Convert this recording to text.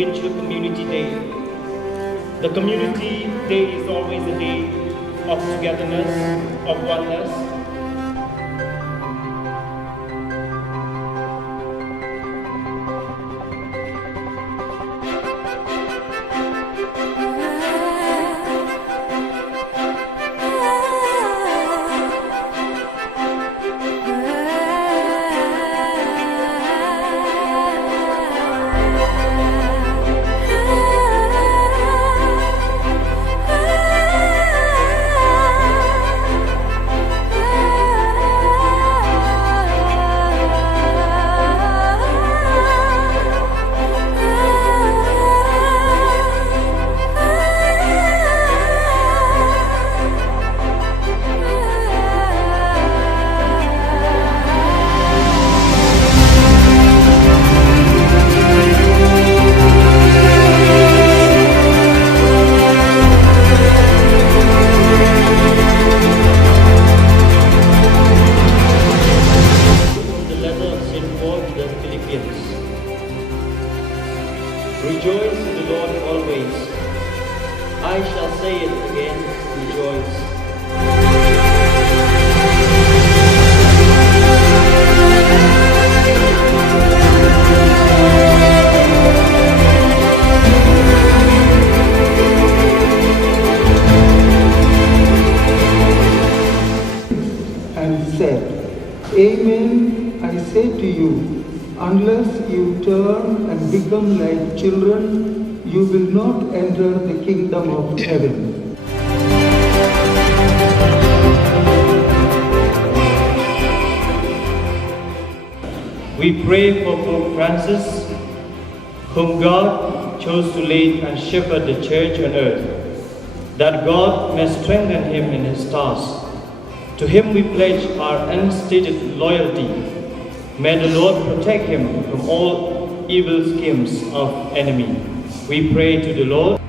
provincial community day. The community day is always a day of togetherness, of oneness. Rejoice in the Lord always. I shall say it again, rejoice. And said, Amen, I say to you, unless you turn and become like children, you will not enter the kingdom of heaven. We pray for Pope Francis, whom God chose to lead and shepherd the church on earth, that God may strengthen him in his task. To him we pledge our unstated loyalty. May the Lord protect him from all evil schemes of enemy. We pray to the Lord.